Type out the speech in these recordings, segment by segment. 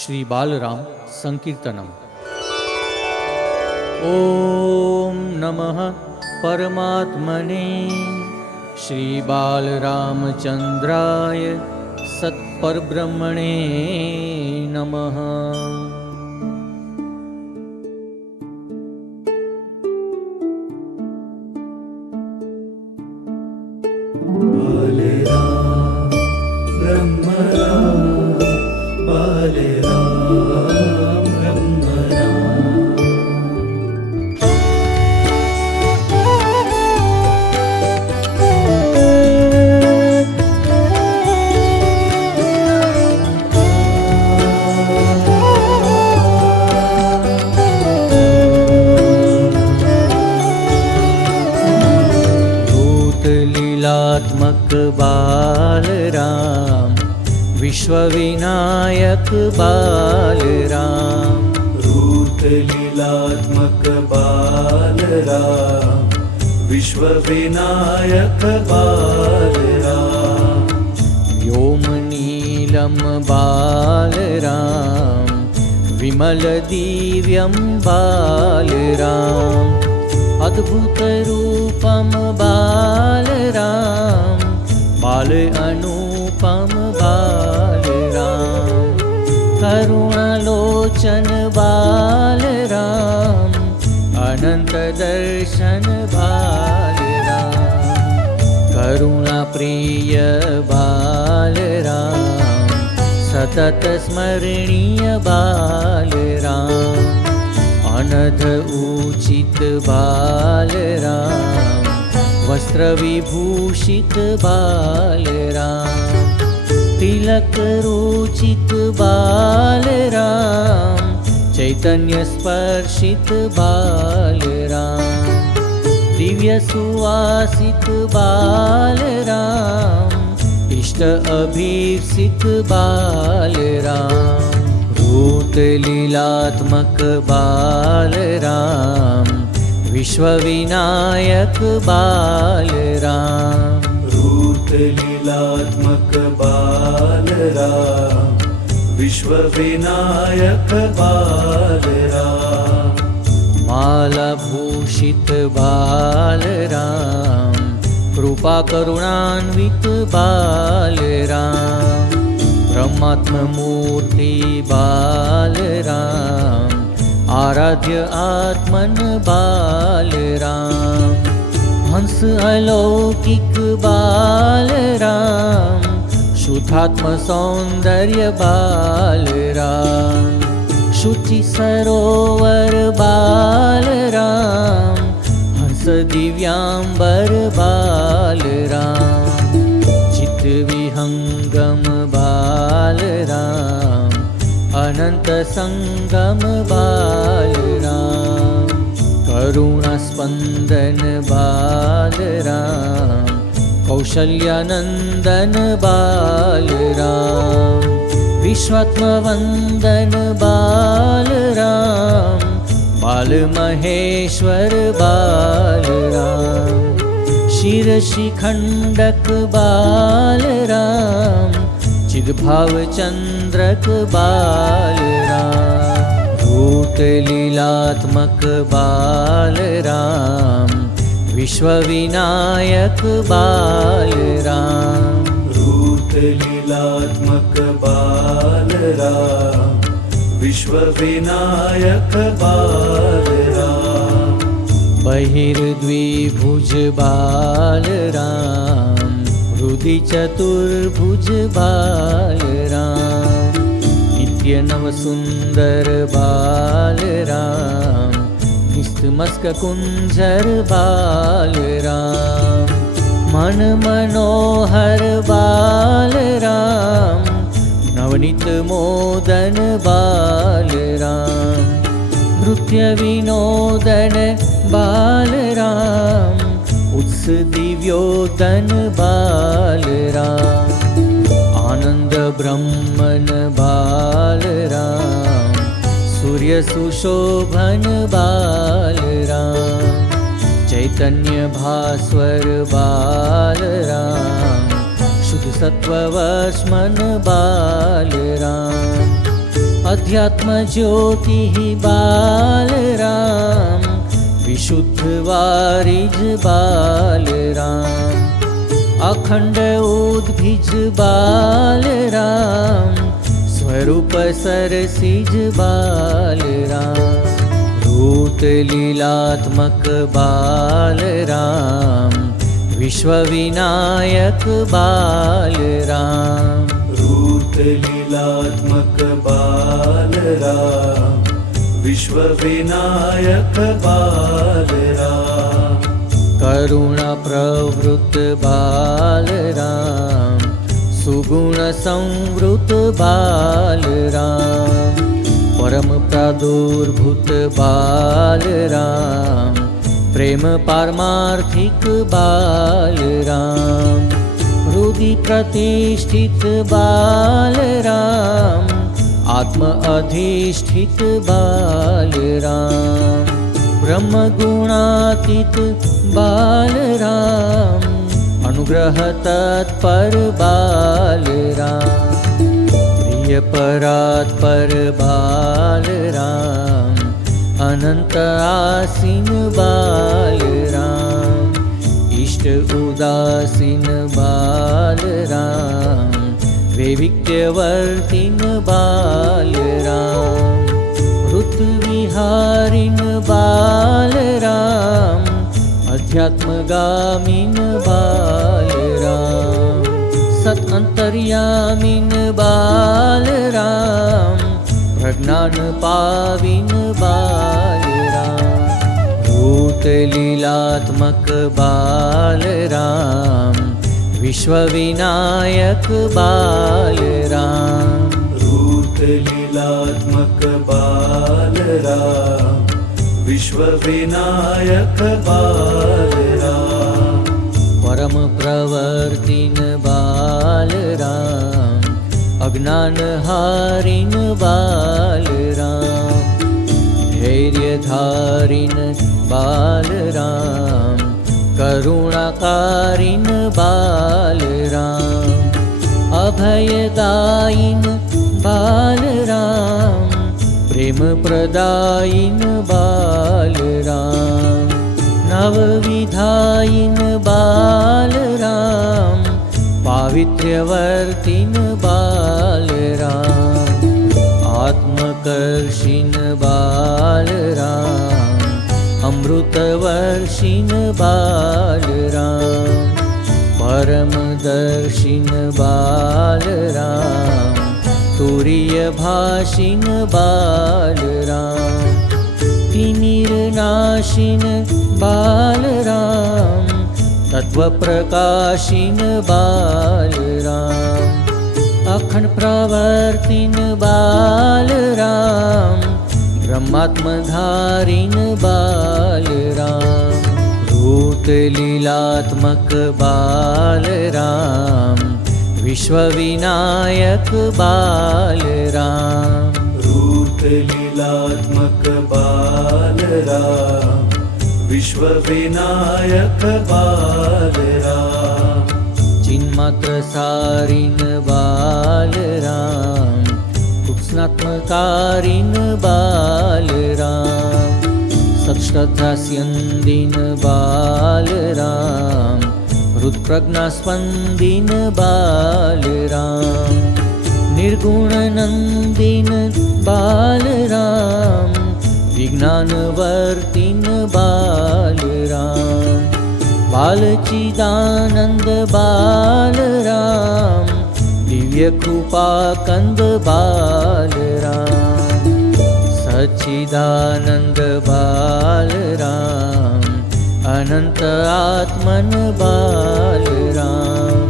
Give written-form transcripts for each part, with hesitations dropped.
શ્રી બાલરામ સંકીર્તનમ. ઓમ નમઃ પરમાત્મને શ્રી બાલરામચંદ્રાય સત્પરબ્રહ્મણે નમઃ. લીલાત્મક બાલરામ, વિશ્વવિનાયક બાલરામ. રૂત લીલાત્મક બાલરામ, વિશ્વવિનાયક બાલરામ. વ્યોમ નીલમ બાલરામ, વિમલ દિવ્યમ બાલરામ. અદ્ભુત રૂપમ બાલરામ, બાલ અનુપમ બાલરામ. કરુણલોચન બાલરામ, અનંત દર્શન બાલરામ. કરુણા પ્રિય બાલરામ, સતત સ્મરણીય બાલરામ. અનધ ઉચિત બાલરામ, વસ્ત્ર વિભૂષિત બાલરામ. તિલક રૂચિત બાલરામ, ચૈતન્ય સ્પર્શિત બાલરામ. દિવ્ય સુવાસિત બાલરામ, ઇષ્ટ અભિષિત બાલરામ. રૂત લીલાત્મક બાલરામ, વિશ્વવિનાયક બાલરામ. રૂત લીલાત્મક બાલરામ, વિશ્વવિનાયક બાલરામ. માલાભૂષિત બાલરામ, કૃપા કરુણાન્વિત બાલરામ. બ્રહ્માત્મ મૂર્તિ બાલરામ, આરાધ્ય આત્મન બાલરામ. હંસ અલૌકિક બાલરામ, શુદ્ધાત્મ સૌંદર્ય બાલરામ. શુચિ સરોવર બાલરામ, હંસ દિવ્યાંબર બાલરામ. ચિત્ત વિહંગમ બાલરામ, અનંત સંગમ બાલરામ. કરુણા સ્પંદન બાલરામ, કૌશલ્યાનંદન બાલરામ. વિશ્વાત્મવંદન બાલરામ, બાલમહેશ્વર બાલરામ. શિરશિખંડક બાલરામ, ચિદભાવચંદ્રક બાલરામ. રૂત લીલાત્મક બાલરામ, વિશ્વવિનાયક બાલરામ. રૂત લીલાત્મક બાલરામ, વિશ્વવિનાયક બાલરામ. બહિર્દ્વિભુજ બાલરામ, હૃદિ ચતુર્ભુજ બાલરામ. નિત્ય નવ સુંદર બાલરામ, નિસ્તમસ્ક કુંજર બાલરામ. મન મનોહર બાલરામ, નવનીત મોદન બાલરામ. નૃત્ય વિનોદન બાલરામ, ઉત્સ દિવ્યોદન બાલરામ. આનંદ બ્રહ્મન બાલરામ, સૂર્ય સુશોભન બાલરામ. ચૈતન્ય ભાસ્વર બાલરામ, શુદ્ધ સત્વવસ્મન બાલરામ. अध्यात्म ज्योतिः बालराम विशुद्ध वारिज बालराम अखंड उद्भिज बालराम स्वरूप सरसिज बालराम रूत लीलात्मक बालराम विश्व विनायक बालराम रूत लीलात्मक बालराम विश्व विनायक बालराम करुणा प्रवृत्त बालराम सुगुण संवृत बालराम परम प्रादुर्भूत बालराम प्रेम पारमार्थिक बालराम हृदि प्रतिष्ठित बालराम आत्म अधिष्ठित बालराम ब्रह्म गुणातीत बालराम अनुग्रह तत्पर बालराम प्रिय परात्पर बालराम अनंत आसीन बालराम इष्ट उदासीन बालराम वैविध्यवर्तिन बालराम ऋतुविहारिन बालराम अध्यात्मगामिन बालराम सतअंतर्यामिन बालराम प्रज्ञान पाविन बालराम भूत लीलात्मक बालराम विश्व विनायक बालराम रूत लीलात्मक बालराम विश्व विनायक बालराम परम प्रवर्तिन बालराम अज्ञान हारिन बालराम धैर्यधारिन बालराम करुणाकारिन बालराम अभयदायिन बालराम प्रेम प्रदायिन बालराम नवविधायिन बालराम पावित्र्यवर्तिन बालराम आत्मकर्षिन बालराम अमृतवर्षिन बालराम परमदर्शिन बालराम तुरीयभाषिन बालराम तिमिरनाशिन बालराम तत्वप्रकाशिन बालराम अखंड प्रवर्तिन बालराम ब्रह्मात्मधारिन बालराम भूत लीलात्मक बालराम विश्व विनायक बालराम रूत लीलात्मक बालराम विश्व विनायक बालराम चिन्मात्र सारिन बालराम कृष्णात्मकारिन बालराम सत्श्रद्धास्यन्दिन बालराम हृत्प्रज्ञास्पन्दिन बालराम निर्गुणनन्दिन बालराम विज्ञानवर्तिन बालराम बालचिदानंद बालराम दिव्यकृपाकन्द बालराम सच्चिदानंद बालराम अनंत आत्मन बालराम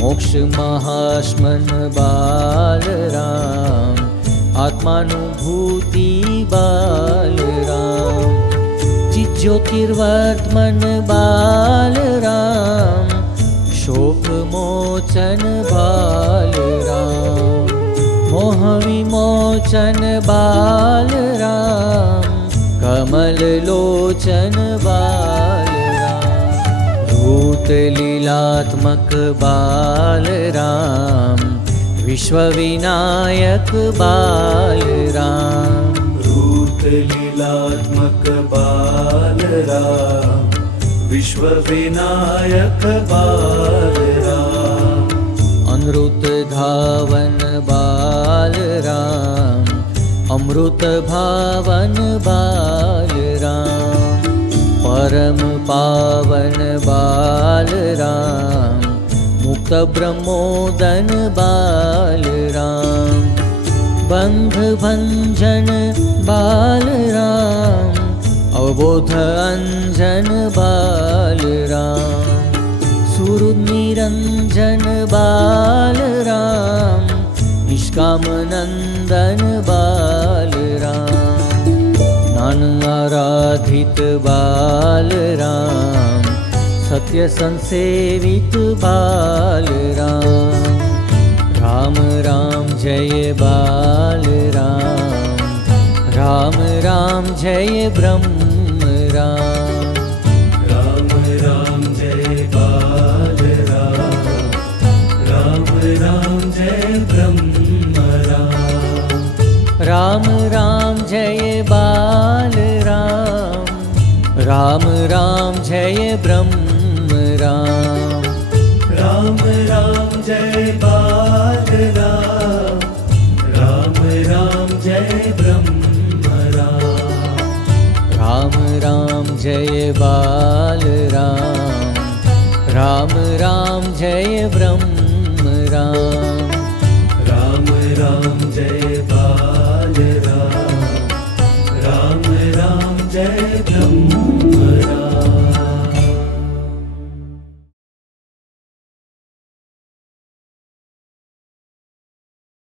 मोक्ष महाश्मन बालराम आत्मानुभूति बालराम चिज्योतिर्वर्तमन बालराम शोकमोचन बालराम मोहविमोचन बालराम कमललोचन बालराम भूतलीलात्मक बालराम विश्वविनायक बालराम रूत लीलात्मक बालराम विश्वविनायक बालराम अनृत धावन बालराम अमृत भावन बालराम परम पावन बालराम मुक्त ब्रह्मोदन बालराम बंध भंजन बालराम अवबोध अंजन बालराम सुरनिरंजन बालराम निष्काम नंदन बालराम ज्ञान आराधित बालराम सत्य संसेवित बालराम राम राम जय बालराम राम राम जय ब्रह्म राम राम राम जय बालराम राम राम जय ब्रह्म राम राम जय बालराम राम राम जय ब्रह्म राम राम राम जय बालराम राम राम जय ब्रह्म राम राम जय बालराम राम राम जय ब्रह्म राम राम राम जय